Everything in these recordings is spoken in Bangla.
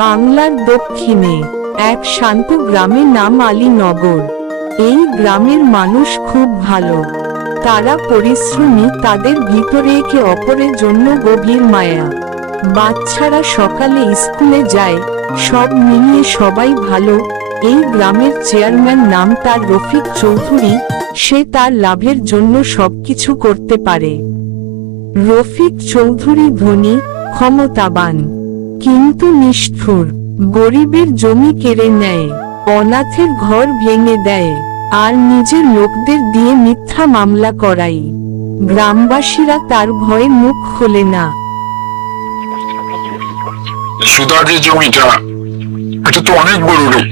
বাংলার দক্ষিণে এক শান্ত গ্রামের নাম আলীনগর। এই গ্রামের মানুষ খুব ভালো, তারা পরিশ্রমী, তাদের ভিতরে একে অপরের জন্য গভীর মায়া। বাচ্চারা সকালে স্কুলে যায়, সব মিলিয়ে সবাই ভালো। এই গ্রামের চেয়ারম্যান নাম তার রফিক চৌধুরী, সে তার লাভের জন্য সবকিছু করতে পারে। রফিক চৌধুরী ধনী, ক্ষমতাবান, কিন্তু নিষ্ঠুর। গরিবের জমি কেড়ে নেয়, অনাথের ঘর ভেঙে দেয়, আর নিজের লোকদের দিয়ে মিথ্যা মামলা করায়। গ্রামবাসীরা তার ভয়ে মুখ খোলে না। সুধার যে জমিটা, এটা তো অনেক বড় রে,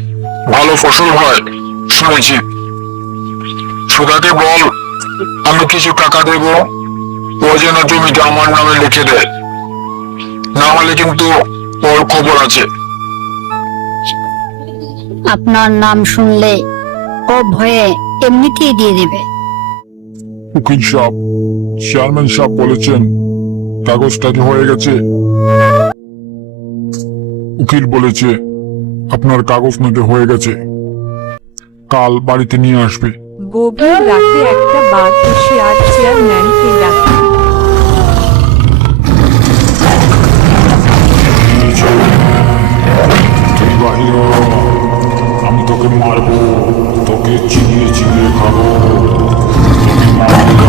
ভালো ফসল হয় শুনেছি। সুধাকে বল আমি কিছু টাকা দেব, ও যেন জমিটা আমার নামে লিখে দেয়, না হলে কিন্তু ওর খবর আছে। আপনার নাম শুনলে ও ভয়ে এমনিতেই দিয়ে দিবে। উকিল সাহেব, চেয়ারম্যান সাহেব বলেছেন কাগজটাকে হয়ে গেছে। উকিল বলেছে আপনার কাগজ নাকি হয়ে গেছে, কাল বাড়িতে নিয়ে আসবে। গভীর রাতে একটা বাঘ এসে আর চেয়ারম্যানকে ডাকে। তুই বাহির হ, আমি তোকে মারবো, তোকে চিবিয়ে চিবিয়ে খাবো, তোকে মারবো,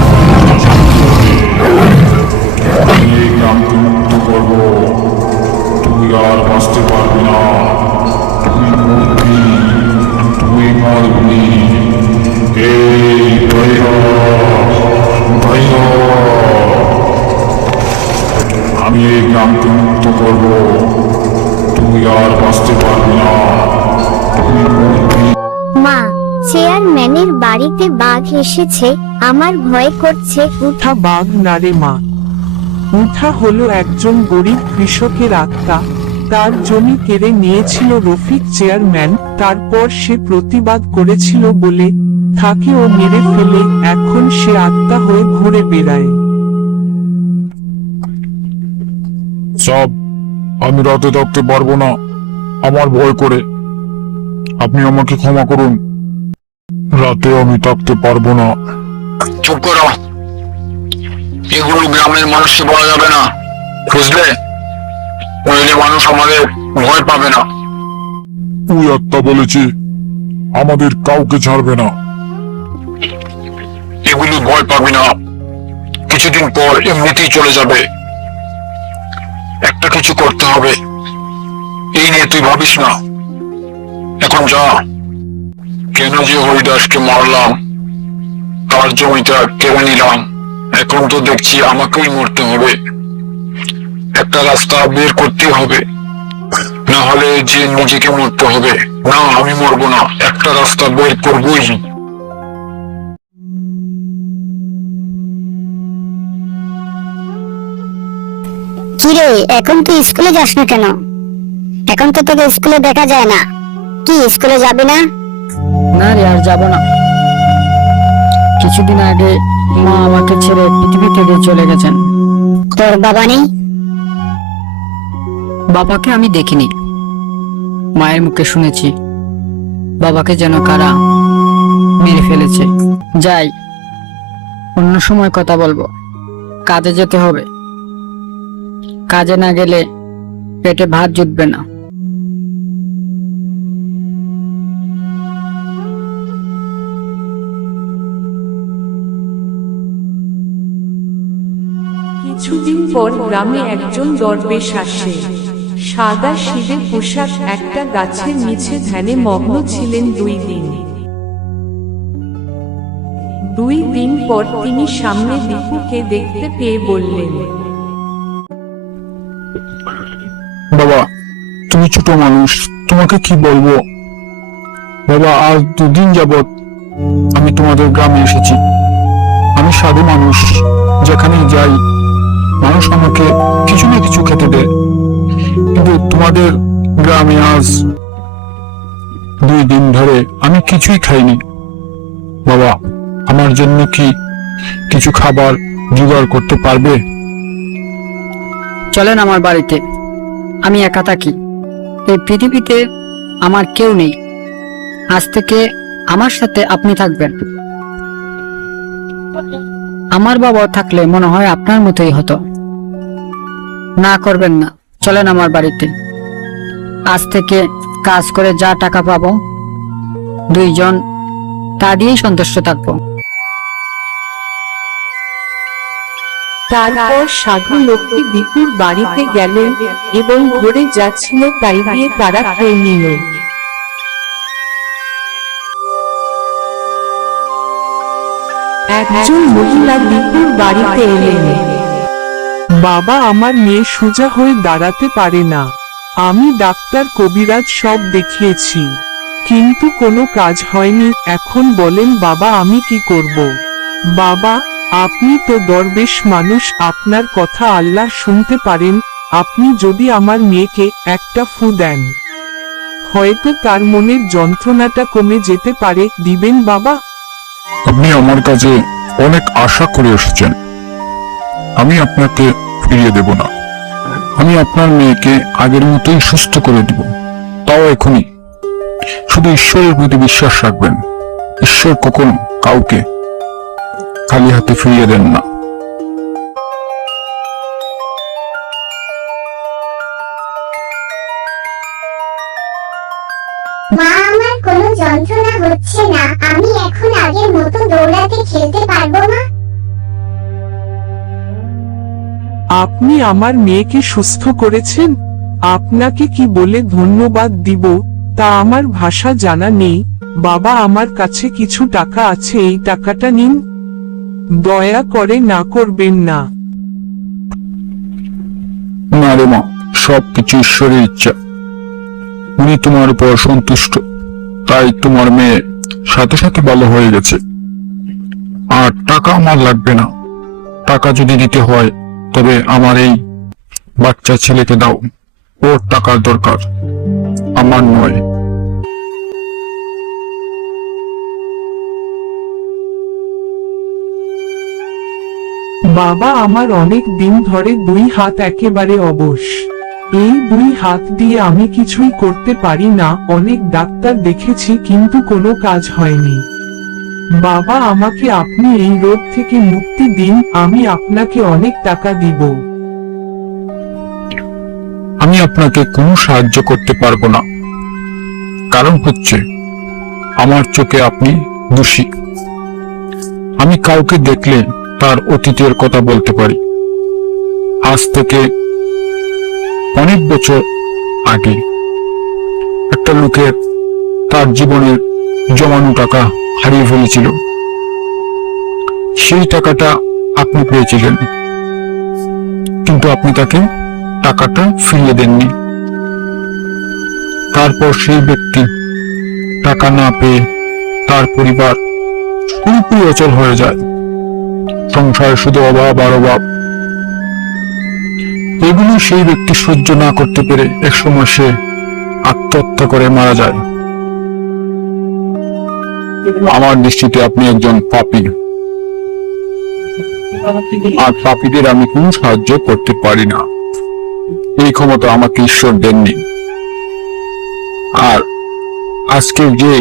আমি এই গ্রামকে মুক্ত করবো, তুই আর বাঁচতে পারবি না, তুই মরবি, তুই মরবি। এই বাহির হ, বাহির হ, আমি এই গ্রামকে মুক্ত করবো, তুই আর বাঁচতে পারবি না, তুই মরবি। মা, চেয়ারম্যানের বাড়িতে বাঘ এসেছে, আমার ভয় করছে। উঠা বাঘ না রে মা, উঠা হলো একজন গরিব কৃষকের আত্মা। তার জমি কেড়ে নিয়েছিল রফিক চেয়ারম্যান, তারপর সে প্রতিবাদ করেছিল বলে তাকে ও মেরে ফেলে। এখন সে আত্মা হয়ে ঘুরে বেড়ায়। সব আমি রাতে থাকতে পারবো না, আমার ভয় করে, আপনি আমাকে ক্ষমা করুন, রাতে আমি থাকতে পারবো না। চুপ করো, এগুলো গ্রামের মানুষকে বলা যাবে না, বুঝলে? নইলে মানুষ আমাদের ভয় পাবে না। ওই আত্মা বলেছে আমাদের কাউকে ছাড়বে না। এগুলো ভয় পাবে না, কিছুদিন পর এমনিতেই চলে যাবে। একটা কিছু করতে হবে, এই নিয়ে তুই ভাবিস না। এখন যা, কেন যে হরিদাসকে মারলাম, তার জমিটা কেড়ে নিলাম, এখন তো দেখছি আমাকেই মরতে হবে। একটা রাস্তা বের করতে হবে, না হলে যে নিজেকে মরতে হবে। না, আমি মরবো না, একটা রাস্তা বের করবোই। কিরে, এখন তুই স্কুলে যাস না কেন? এখন তো তোকে স্কুলে দেখা যায় না। কি স্কুলে যাবি না? না রে, আর যাব না। কিছুদিন আগে মা আমাকে ছেড়ে পৃথিবী থেকে চলে গেছেন। তোর বাবা নেই? বাবাকে আমি দেখিনি, মায়ের মুখে শুনেছি বাবাকে যেন কারা মেরে ফেলেছে। যাই, অন্য সময় কথা বলবো, কাজে যেতে হবে। কাজে না গেলে পেটে ভাত জুটবে না। কিছুদিন পর গ্রামে একজন দরবেশ আসে। সাদা সিঁড়ে পোশাক, একটা গাছের নিচে ধ্যানে মগ্ন ছিলেন 2 দিন। 2 দিন পর তিনি সামনে দীপুকে দেখতে পেয়ে বললেন, বাবা, তুমি ছোট মানুষ, তোমাকে কি বলবো। বাবা, আজ 2 দিন যাবত আমি তোমাদের গ্রামে এসেছি। আমি সাধু মানুষ, যেখানেই যাই মানুষ আমাকে কিছু না কিছু খেতে দেয়, কিন্তু তোমাদের গ্রামে আজ 2 দিন ধরে আমি কিছুই খাইনি। বাবা, আমার জন্য কি কিছু খাবার জোগাড় করতে পারবে? চলেন আমার বাড়িতে, আমি একা থাকি, এই পৃথিবীতে আমার কেউ নেই, আজ থেকে আমার সাথে আপনি থাকবেন। আমার বাবা থাকলে মনে হয় আপনার মতোই হতো। না করবেন না, চলেন আমার বাড়িতে। আজ থেকে কাজ করে যা টাকা পাবো দুইজন তা দিয়েই সন্তুষ্ট থাকবো। তারপর সাধু লোকটি দীপুর বাড়িতে গেলেন এবং ঘরে যাচ্ছিল তাই দিয়ে তারা খেয়ে নিল। একজন মহিলা দীপুর বাড়িতে এলেন। বাবা, আমার মেয়ে সোজা হয়ে দাঁড়াতে পারে না। আমি ডাক্তার কবিরাজ সব দেখিয়েছি, কিন্তু কোনো কাজ হয়নি। এখন বলেন বাবা, আমি কি করব? বাবা, আপনি তো দরবেশ মানুষ, আপনার কথা আল্লাহ শুনতে পারেন। আপনি যদি আমার মেয়েকে একটা ফু দেন, হয়তো তার মনের যন্ত্রণাটা কমে যেতে পারে। দিবেন বাবা? আপনি আমার কাছে অনেক আশা করে এসেছেন, আমি আপনাকে ফিরিয়ে দেব না। আমি আপনার মেয়েকে আগের মতোই সুস্থ করে দিব, তাও এখনই। শুধু ঈশ্বরের প্রতি বিশ্বাস রাখবেন। ঈশ্বর কখনো কাউকে খালি হাতে ফিরিয়ে দেন না। মা, আমার কোনো যন্ত্রণা হচ্ছে না। আমি এখন আগের মতো দৌড়াতে খেলতে পারবো না। আপনি আমার মেয়েকে সুস্থ করেছেন। আপনাকে কি বলে ধন্যবাদ দিব তা আমার ভাষা জানা নেই। বাবা, আমার কাছে কিছু টাকা আছে, এই টাকাটা নিন। দয়া করে না করবেন না। না রে মা, সবকিছু ঈশ্বরের ইচ্ছা। উনি তোমার উপর সন্তুষ্ট, তাই তোমার মেয়ে সাথে সাথে ভালো হয়ে গেছে। আর টাকা আমার লাগবে না। টাকা যদি দিতে হয় তবে আমার এই বাচ্চা ছেলেকে দাও, ওর টাকার দরকার, আমার নয়। বাবা, আমার অনেক দিন ধরে দুই হাত একেবারে অবশ। এই দুই হাত দিয়ে আমি কিছুই করতে পারি না। অনেক ডাক্তার দেখেছি, কিন্তু কোনো কাজ হয়নি। বাবা, আমাকে আপনি এই রোগ থেকে মুক্তি দিন। আমি আপনাকে অনেক টাকা দিব। আমি আপনাকে কোনো সাহায্য করতে পারবো না, কারণ হচ্ছে আমার চোখে আপনি দোষী। আমি কাউকে দেখলে তার অতীতের কথা বলতে পারি। আজ থেকে অনেক বছর আগে একটা লোকের তার জীবনের জমানো টাকা হারিয়ে ফেলেছিল। সেই টাকাটা আপনি পেয়েছিলেন, কিন্তু আপনি তাকে টাকাটা ফিরিয়ে দেননি। তারপর সেই ব্যক্তি টাকা না পেয়ে তার পরিবার পুরোপুরি অচল হয়ে যায়। সংসারে শুধু অভাব আর অভাব। এগুলো সেই ব্যক্তি সহ্য না করতে পেরে একসময় সে আত্মহত্যা করে মারা যায়। আমার দৃষ্টিতে আপনি একজন পাপী, আর পাপীদের আমি কোনো সাহায্য করতে পারি না। এই ক্ষমতা আমাকে ঈশ্বর দেননি। আর আজকের যে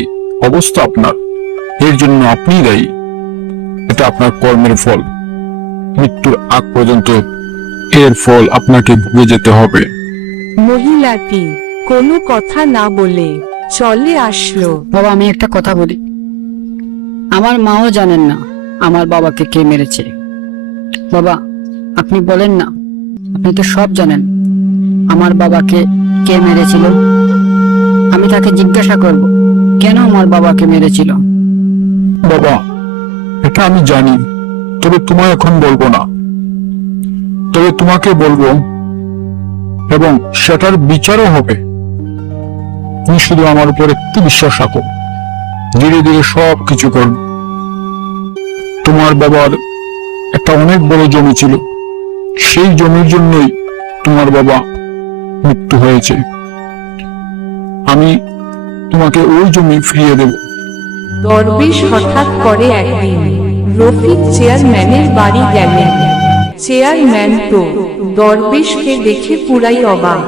অবস্থা আপনার, এর জন্য আপনিই দায়ী। এটা আপনার কর্মের ফল। মৃত্যুর আগ পর্যন্ত এর ফল আপনাকে ভুগে যেতে হবে। মহিলাটি কোনো কথা না বলে চলে আসলো। বাবা, আমি একটা কথা বলি। আমার মাও জানেন না আমার বাবাকে কে মেরেছে। বাবা, আপনি বলেন না, আপনি তো সব জানেন আমার বাবাকে কে মেরেছিল। আমি তাকে জিজ্ঞাসা করব কেন আমার বাবাকে মেরেছিল। বাবা, এটা আমি জানি, তবে তোমায় এখন বলবো না। তবে তোমাকে বলবো, এবং সেটার বিচারও হবে। তুমি শুধু আমার উপর একটু বিশ্বাস রাখো, ধীরে ধীরে সব কিছু করবে। তোমার বাবার একটা অনেক বড় জমি ছিল, সেই জমির জন্যই তোমার বাবা মৃত্যু হয়েছে। আমি তোমাকে ওই জমি ফিরিয়ে দেব। দরবেশ হঠাৎ করে একদিন রফিক চেয়ারম্যানের বাড়ি গেলেন। চেয়ারম্যান তো দরবেশকে দেখে পুরাই অবাক।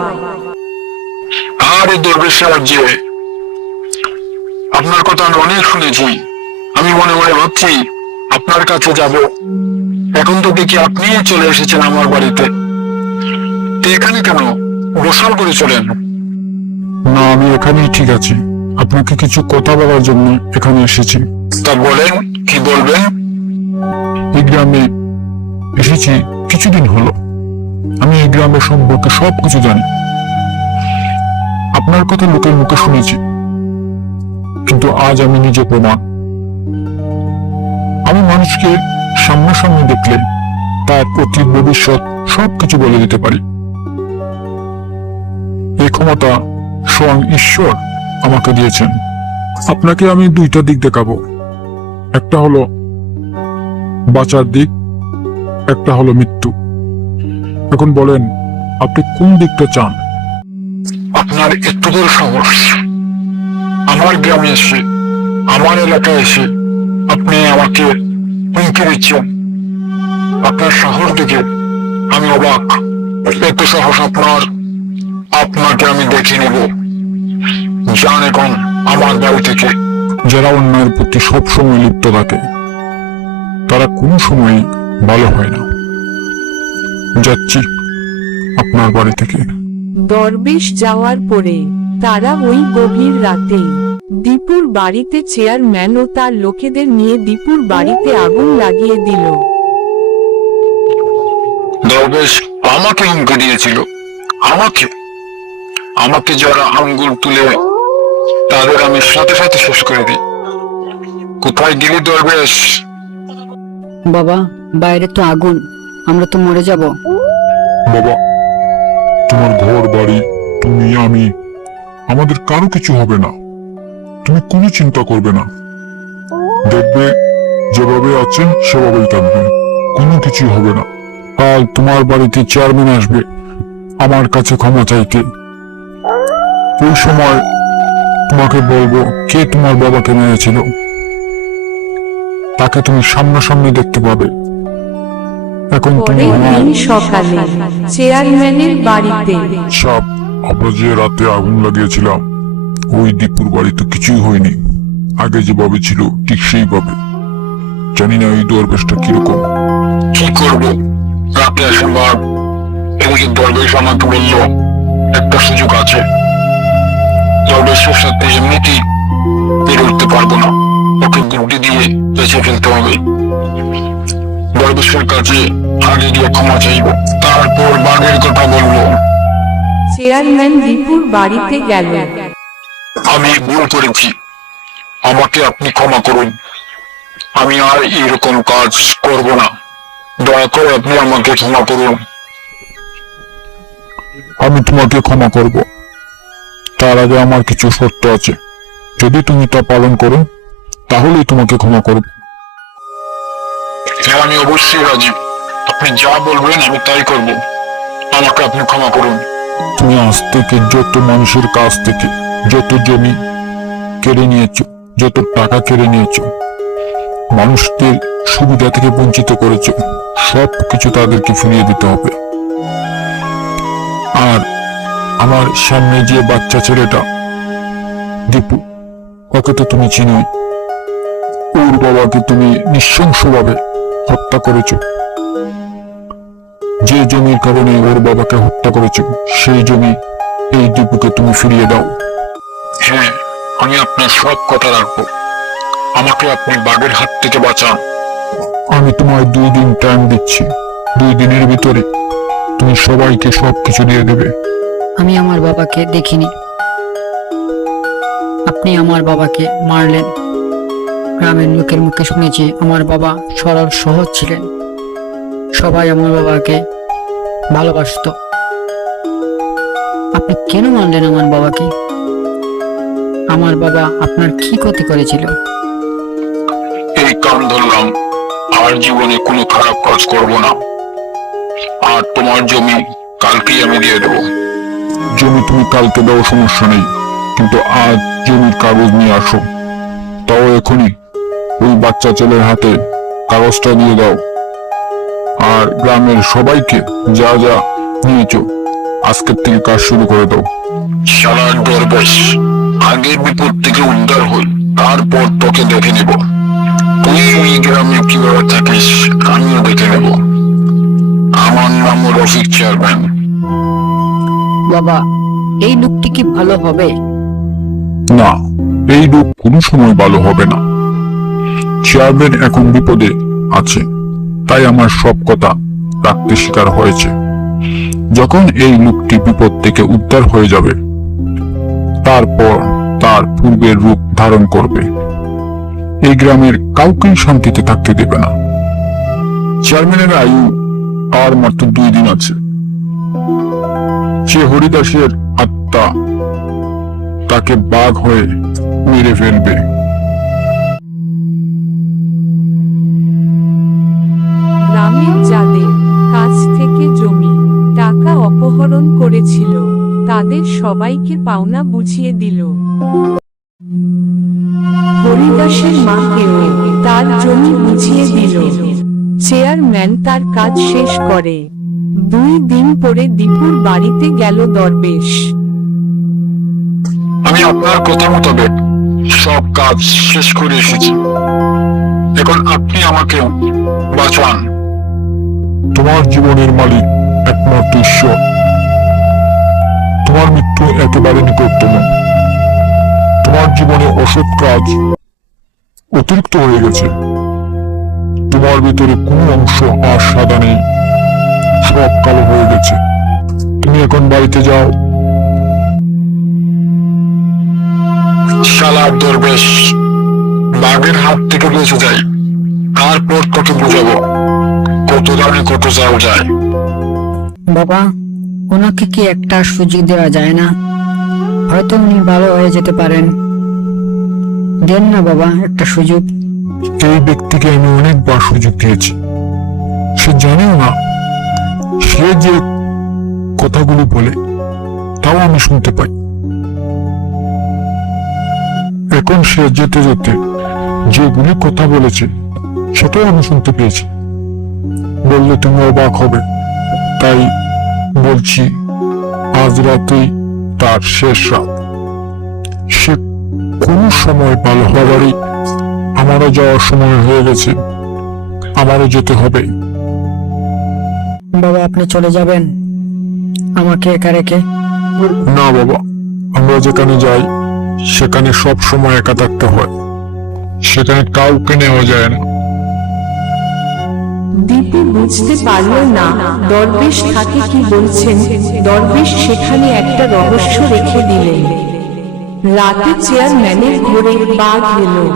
আরে দরবেশ সাহেব যে, আপনার কথা আমি অনেক শুনেছি। আমি মনে মনে ভাবছি আপনার কাছে যাব। এখন তো দেখি আপনি চলে এসেছেন আমার বাড়িতে। তো এখানে কেন? গোসল করে চলেন। না, আমি এখানেই ঠিক আছি। আপনাকে কিছু কথা বলার জন্য এখানে এসেছি। তা বলেন, কি বলবেন? এই গ্রামে এসেছি কিছুদিন হলো। আমি এই গ্রামের সম্পর্কে সবকিছু জানি। আপনার কথা লোকের মুখে শুনেছি, কিন্তু আজ আমি নিজে প্রমাণ। আমি মানুষকে সামনাসামনি দেখলে তার অতীত ভবিষ্যৎ সবকিছু বলে দিতে পারি। এই ক্ষমতা স্বয়ং ঈশ্বর আমাকে দিয়েছেন। আপনাকে আমি দুইটা দিক দেখাবো, একটা হলো বাঁচার দিক, একটা হলো মৃত্যু। এখন বলেন আপনি কোন দিকটা চান? আপনার একটু বড় সাহস, আমার গ্রামে এসে, আমার এলাকায় এসে আপনি আমাকে হুমকি দিচ্ছেন। আপনার সাহস দেখে আমি অবাক। এত সাহস আপনার? আপনাকে আমি দেখে নেব। যান এখন আমার বাড়ি থেকে। যারা অন্যায়ের প্রতি সবসময় লিপ্ত থাকে তারা কোনো সময় ভালো হয় না। যাচ্ছি আপনার বাড়ি থেকে। দরবেশ যাওয়ার পরে তারা ওই গভীর রাতে দীপুর বাড়িতে চেয়ারম্যান ও তার লোকেদের নিয়ে দীপুর বাড়িতে আগুন লাগিয়ে দিল। দরবেশ আমাকে হুমকি দিয়েছিল। আমাকে আমাকে যারা আঙ্গুল তুলে তাদের আমি সাথে সাথে শেষ করে দিই। কোথায় গেলি দরবেশ? বাবা, বাইরে তো আগুন, আমরা তো মরে যাব। বাবা, তোমার ঘর বাড়ি, তুমি, আমি, আমাদের কারো কিছু হবে না। তুমি কোনো চিন্তা করবে না। দেখবে যেভাবে আছেন সেভাবেই থাকবেন, কোনো কিছু হবে না। কাল তোমার বাড়িতে চেয়ারম্যান আসবে আমার কাছে ক্ষমা চাইতে। ওই সময় তোমাকে বলবো কে তোমার বাবাকে মেরেছিল। তাকে তুমি সামনাসামনি দেখতে পাবে। এখন তুমি পরের দিন সকালে চেয়ারম্যানের বাড়িতে সাপ, আমরা যে রাতে আগুন লাগিয়েছিলাম ওই দীপুর বাড়িতে কিছুই হয়নি। আগে যেভাবে ছিল ঠিক সেইভাবে। জানি না এই দরবেশটা কিরকম। কি করবো? রাতে আসেন। এদিকে দরবেশ আমাকে বললো একটা সুযোগ আছে। দরবেশের সাথে এমনিতেই পেরে উঠতে পারবো না, ওকে গুড্ডি দিয়ে বেঁচে ফেলতে হবে। দরবেশের কাছে আগে গিয়ে ক্ষমা চাইবো, তারপর বাঘের কথা বলবো। চেয়ারম্যান দীপুর বাড়িতে গেল। আমি ভুল করেছি, আমাকে আপনি ক্ষমা করুন। আমি আর এরকম কাজ করব না। দয়া করে আপনি আমাকে ক্ষমা করুন। আমি তোমাকে ক্ষমা করব। তার আগে আমার কিছু শর্ত আছে। যদি তুমি তা পালন করো তাহলেই তোমাকে ক্ষমা করব। হ্যাঁ, আমি অবশ্যই রাজি। আপনি যা বলবেন আমি তাই করব। আমাকে আপনি ক্ষমা করুন। তুমি আজ থেকে যত মানুষের কাছ থেকে যত জমি কেড়ে নিয়েছ, যত টাকা কেড়ে নিয়েছ, মানুষদের সুবিধা থেকে বঞ্চিত করেছ, সব কিছু তাদেরকে ফিরিয়ে দিতে হবে। আর আমার সামনে যে বাচ্চা ছেলেটা দীপু, ওকে তো তুমি চিনোই। ওর বাবাকে তুমি নৃশংসভাবে হত্যা করেছ। যে জমির কারণে ওর বাবাকে হত্যা করেছ সেই জমি এই দীপুকে তুমি ফিরিয়ে দাও। হ্যাঁ, আমি আপনার সব কথা রাখবো। আমাকে আপনি বাঘের হাত থেকে বাঁচান। আমি তোমায় 2 দিন টাইম দিচ্ছি। 2 দিনের ভিতরে তুমি সবাইকে সবকিছু দিয়ে দেবে। আমি আমার বাবাকে দেখিনি। আপনি আমার বাবাকে মারলেন। গ্রামের লোকের মুখে শুনেছি আমার বাবা সরল সহজ ছিলেন। সবাই আমার বাবাকে ভালোবাসতো। আপনি কেন মারলেন আমার বাবাকে? আমার বাবা আপনার কি ক্ষতি করেছিল? এই কাম ধরলাম, আর জীবনে কোনো খারাপ কাজ করব না। আর তোমার জমি কালকেই আমি দিয়ে দেবো। জমি তুমি কালকে দাও, সমস্যা নেই, কিন্তু আজ জমির কাগজ নিয়ে আসো। তাও এখনই ওই বাচ্চা ছেলের হাতে কাগজটা দিয়ে দাও। আর গ্রামের সবাইকে যা যা নিয়েছো আজকের থেকে কাজ শুরু করে দাও। শালার দরবেশ, আগে বিপদ থেকে উদ্ধার হই, তারপর তোকে দেখে নেব। তুই ওই গ্রামে কিভাবে থাকিস আমিও দেখে নেব। আমার নাম রফিক চেয়ারম্যান। বাবা, এই লোকটি কি ভালো হবে? না, এই লোক কোনো সময় ভালো হবে না। চেয়ারম্যান এখন বিপদে আছে, তাই আমার সব কথা রাখতে শিকার হয়েছে। যখন এই লোকটি বিপদ থেকে উদ্ধার হয়ে যাবে, তারপর তার পূর্বের রূপ ধারণ করবে। এই গ্রামের কাউকেই শান্তিতে থাকতে দেবে না। চেয়ারম্যানের আয়ু আর মাত্র 2 দিন আছে। যে হরিদাসের আত্মা তাকে বাঘ হয়ে মেরে ফেলবে। গ্রামের যাদের কাছ থেকে জমি টাকা অপহরণ করেছিল তাদের সবাইকে পাওনা বুঝিয়ে দিল। হরিদাসের মাকেও তার জমি বুঝিয়ে দিল। চেয়ারম্যান তার কাজ শেষ করে। 2 দিন পরে দীপুর বাড়িতে গেল দরবেশ। আমি আপনার কথা মোতাবেক সব কাজ শেষ করে এসেছি। এখন আপনি আমাকে বাঁচান। তোমার জীবনের মালিক একমাত্র ঈশ্বর। তোমার মৃত্যু একেবারে নিকটতম। তোমার জীবনে অসৎ কাজ অতিরিক্ত হয়ে গেছে। তোমার ভিতরে কোনো অংশ আর সাদা নেই, সব কালো হয়ে গেছে। তুমি এখন বাড়িতে যাও। শালার দরবেশ, বাঘের হাত থেকে বেঁচে যাই, তারপর তোকে বুঝাবো কত দামে কত চাল যায়। বাবা, ওনাকে কি একটা সুযোগ দেওয়া যায় না? হয়তো উনি ভালো হয়ে যেতে পারেন। দেন না বাবা একটা সুযোগ। এই ব্যক্তিকে আমি অনেকবার সুযোগ দিয়েছি, সে জানেও না। সে যে কথাগুলি বলে তাও আমি শুনতে পাই। এখন সে যেতে যেতে যেগুলি কথা বলেছে সেটাও আমি শুনতে পেয়েছি। বললে তুমি অবাক হবে, তাই বলছি আজ রাতেই তার শেষ রাত। সে কোন সময় ভালো হবারই। আমারও যাওয়ার সময় হয়ে গেছে, আমারও যেতে হবে। বাবা, আপনি চলে যাবেন আমাকে একা রেখে? না বাবা, আমরা যেখানে যাই সেখানে সব সময় একা থাকতে হয়। সেখানে কাউকে নেওয়া যায় না। দীপু বুঝতে পারল না দরবেশ তাকে কি বলছেন। দরবেশ সেখানে একটা রহস্য রেখে দিলেন। রাতে চেয়ারম্যানের ঘরে বাঘ এলো।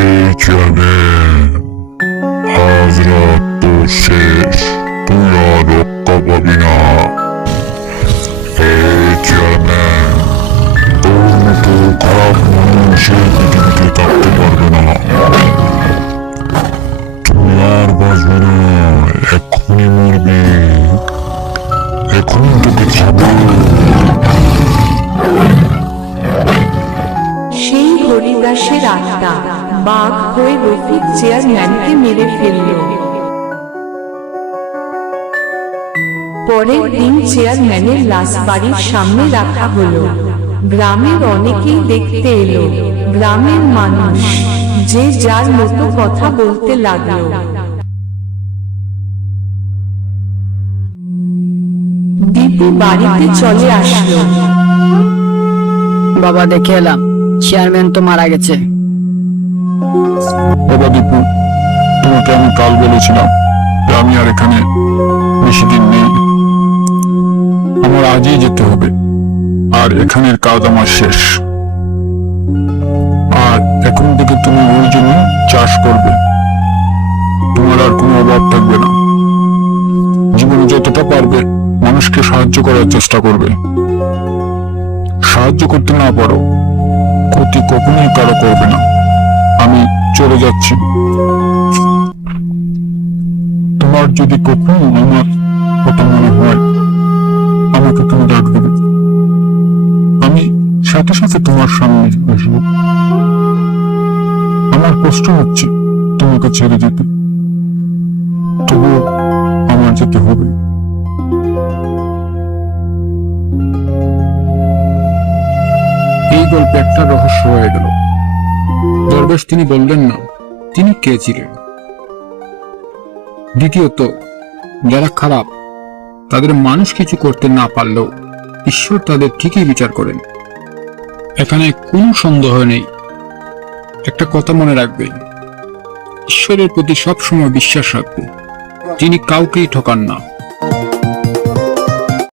এই চেয়ারম্যান, আজ রাত তো শেষ, তুই আর রক্ষা পাবি না। এই চেয়ারম্যান, তোর মতো খারাপ মানুষ এই পৃথিবীতে থাকতে পারবে না। তুই আর বাঁচবে না, এক্ষুনি মরবি। এখনই তোকে খাবো। সেই হরিদাসের আত্মা বাঘ হয়ে রফিক চেয়ারম্যানকে মেরে ফেলল। পরের দিন চেয়ারম্যানের লাশ বাড়ির সামনে রাখা হলো। গ্রামের অনেকেই দেখতে এলো। গ্রামের মানুষ যে যার মতো কথা বলতে লাগলো। দীপু বাড়িতে চলে আসলো। বাবা, দেখে এলাম চেয়ারম্যান তো মারা গেছে। বাবা দীপু, তোমাকে আমি কাল বলেছিলাম যে আমি আর এখানে বেশি দিন নেই। আমার আজই যেতে হবে, আর এখানের কাজ আমার শেষ। আর এখন থেকে তুমি ওই জমি চাষ করবে, তোমার আর কোনো অভাব থাকবে না। জীবনে যতটা পারবে মানুষকে সাহায্য করার চেষ্টা করবে। সাহায্য করতে না পারো, ক্ষতি কখনোই কারো করবে না। আমি চলে যাচ্ছি। তোমার যদি কখনো আমার কথা মনে হয় আমাকে তুমি ডাক দেবে, আমি সাথে সাথে তোমার সামনে আসবো। কষ্ট হচ্ছে তোমাকে ছেড়ে যেতে, তবুও আমার যেতে হবে। এই গল্পে একটা রহস্য হয়ে গেল। দরবেশ তিনি বললেন না তিনি কে ছিলেন। দ্বিতীয়ত, যারা খারাপ তাদের মানুষ কিছু করতে না পারলেও ঈশ্বর তাদের ঠিকই বিচার করেন। এখানে কোনো সন্দেহ নেই। একটা কথা মনে রাখবে, ঈশ্বরের প্রতি সবসময় বিশ্বাস রাখবে। তিনি কাউকেই ঠকান না।